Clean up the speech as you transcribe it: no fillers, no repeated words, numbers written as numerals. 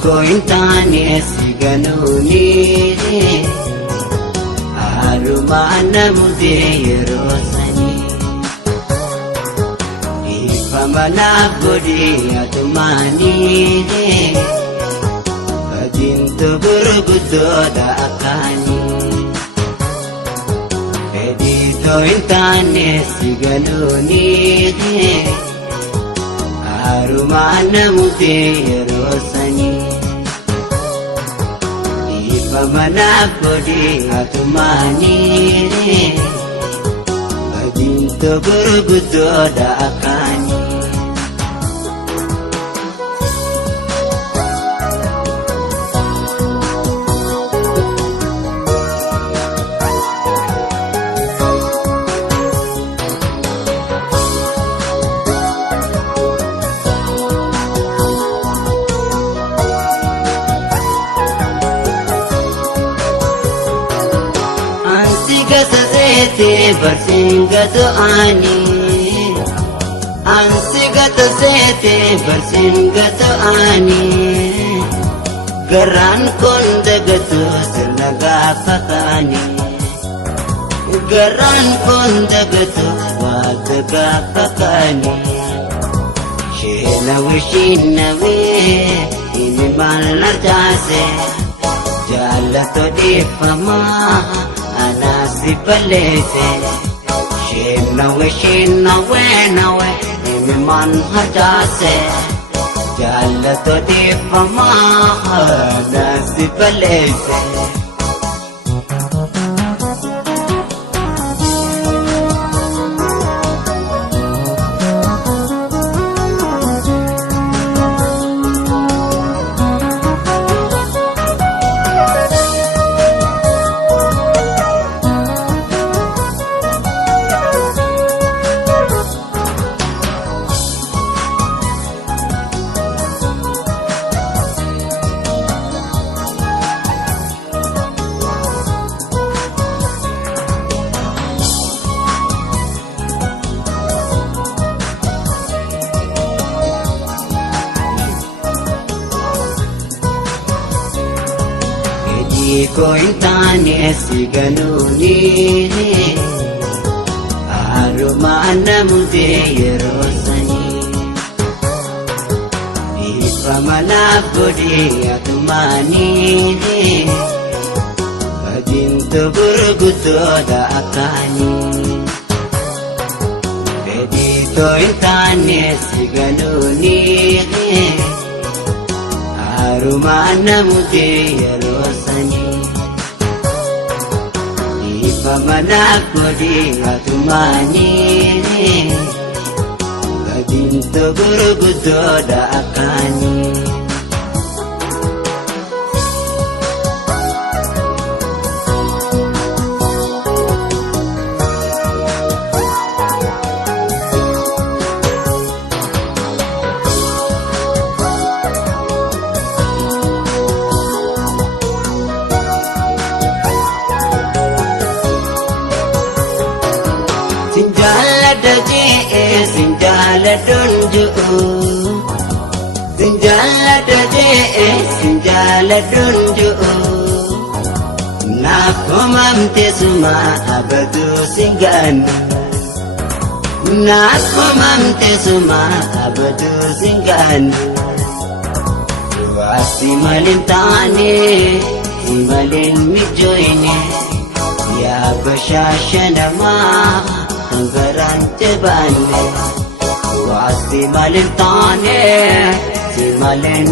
Ko intane siganuni aruma namude yerosani ifamana godi atumani ajinto burgudo da akani edito intane siganuni aruma namude yerosani Mana kodi atumani ajinto burgudo da akani Sete bersingatu ani ansigatu sete bersingatu ani geran kondagatu selaga pakani geran kondagatu wadaga pakani shinawe ini malar jase jalato di fama Anasi palete shinawe imi man hajase jalato di fama anasi palete Ko intane siganuni aruma namude yerosani ifamana godi atumani ajinto burgudo da akani edito intane siganuni aruma namude yerosani Ifamana kodi atumani ajinto burgudo da akani Sinjala dunju sinjala dunju nakomamte suma abadu singanu nakomamte suma abadu singanu wasi malintane simalin mijoine ya bashashanama Garante bane wasi malintane si malin